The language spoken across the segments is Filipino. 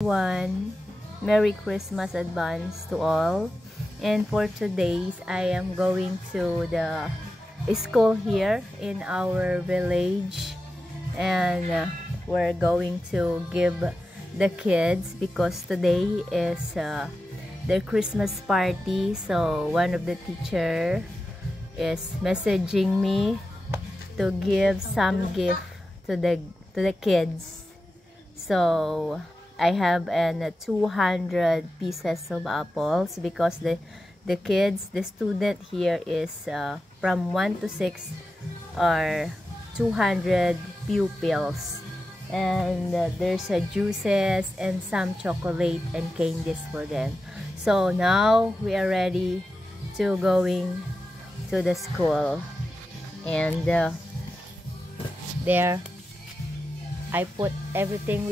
everyone. Merry Christmas advance to all. And for today's, I am going to the school here in our village, and we're going to give the kids, because today is their Christmas party. So one of the teacher is messaging me to give some gift to the kids. So I have 200 pieces of apples, because the kids, the student here is from 1 to 6 are 200 pupils, and there's juices and some chocolate and candies for them. So now we are ready to going to the school, and there we put everything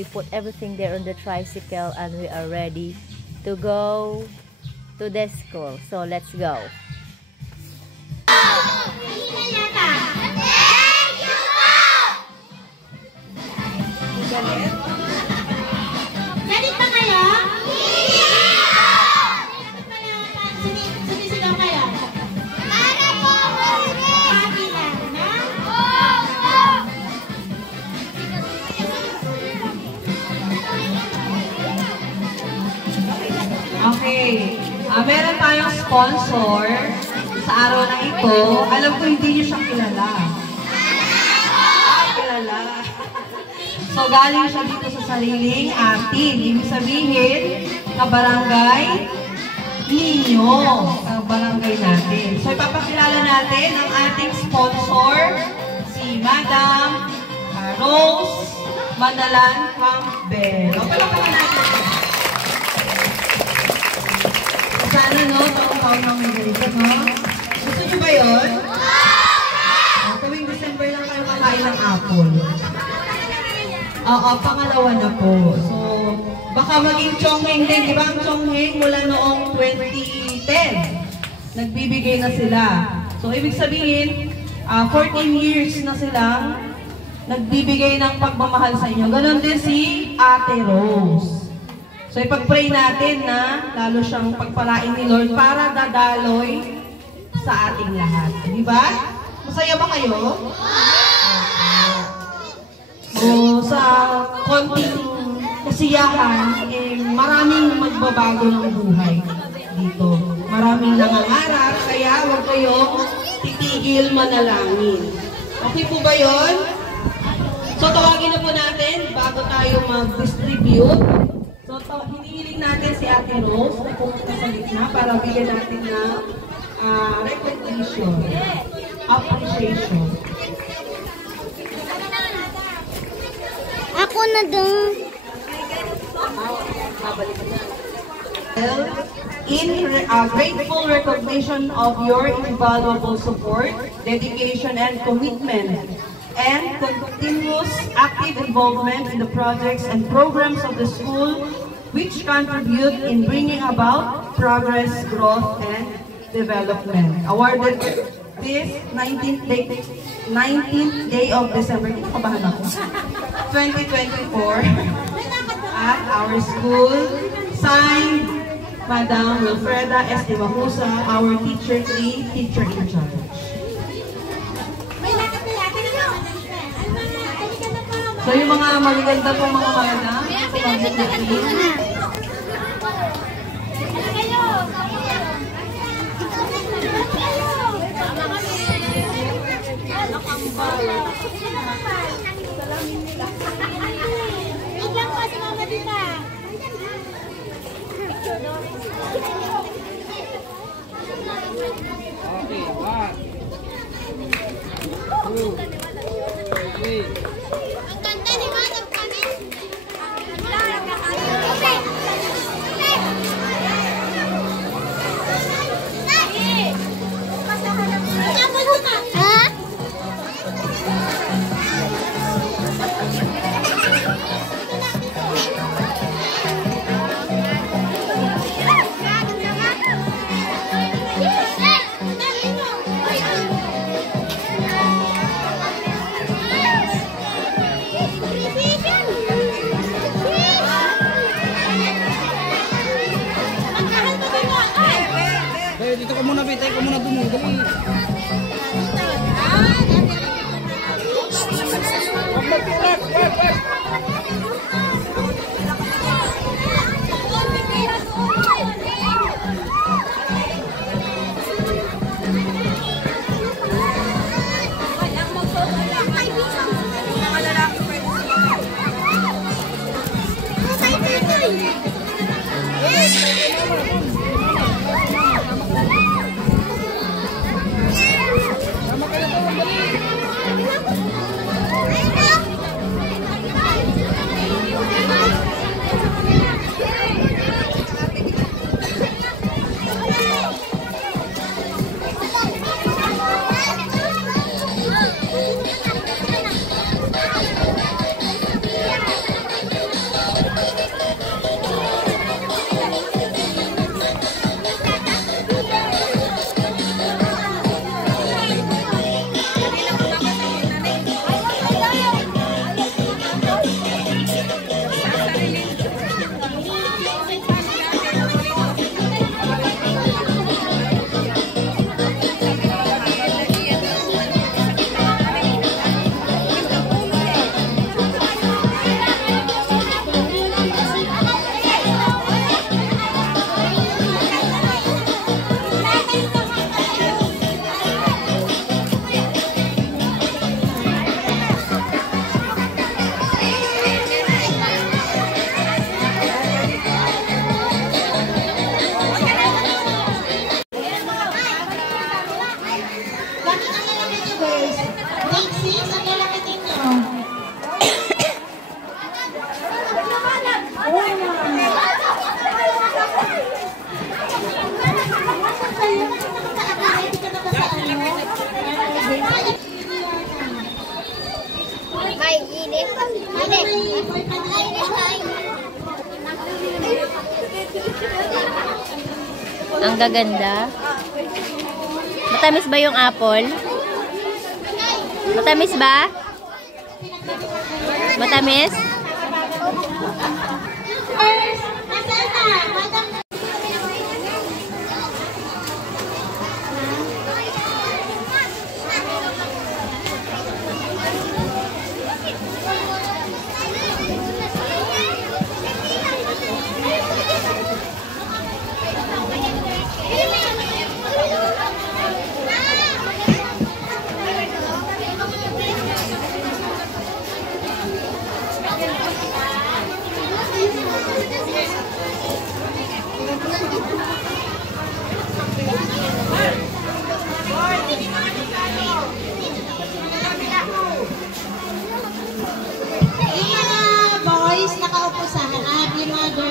there on the tricycle, and we are ready to go to the school. So let's go. Galit ba kayo? Sumisigaw kayo? Para po! Happy lang, na? Okay. Meron tayong sponsor sa araw na ito. Alam ko hindi niyo siya kilala. Kilala. So, galing siya dito sa sariling atin. Ibig sabihin, kabarangay ninyo. Kabarangay natin. So, ipapakilala natin ang ating sponsor, si Madam Rose Manalan Campbell. Palakpakan natin. Sana, no? Taong-taong ng ganito, no? Gusto nyo ba yun? Tuwing December lang kayo kakain ng apple. Oo, pangalawa na po. So, baka maging Chongheng din. Diba ang Chongheng mula noong 2010? Nagbibigay na sila. So, ibig sabihin, 14 years na silang nagbibigay ng pagmamahal sa inyo. Ganon din si Ate Rose. So, ipag-pray natin na lalo siyang pagpalain ni Lord para dadaloy sa ating lahat. Di ba? Masaya ba kayo? O sa konting kasiyahan, maraming magbabago ng buhay dito. Maraming nangangarap, kaya huwag kayong titigil manalangin. Okay po ba yun? So, tawagin na po natin bago tayo mag-distribute. So, hinihiling natin si Ate Rose na pumunta sa gitna para bigyan natin ng recognition, appreciation. Ako na dun. In grateful recognition of your invaluable support, dedication, and commitment, and continuous active involvement in the projects and programs of the school, which contribute in bringing about progress, growth, and development. Awarded this 19th day of December, 2024, at our school, signed Madam Wilfreda S. De Mahusa, our teacher 3, teacher in charge. So, yung mga magaganda pong mga madam, Ilang pa si Mama Dita? Okay, 1, 2, 3. Ang ganda ni Madam kami. Ha? muna, bitay ko muna doon. Dali. Ang gaganda. Matamis ba yung apple? Matamis ba? Matamis?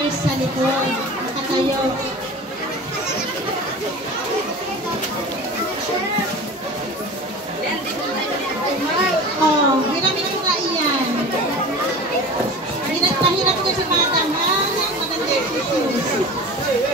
Sa likod, nakatayo. Oh, hiramin mo nga iyan. Mahirap ko sa bata, maganda yung shoes.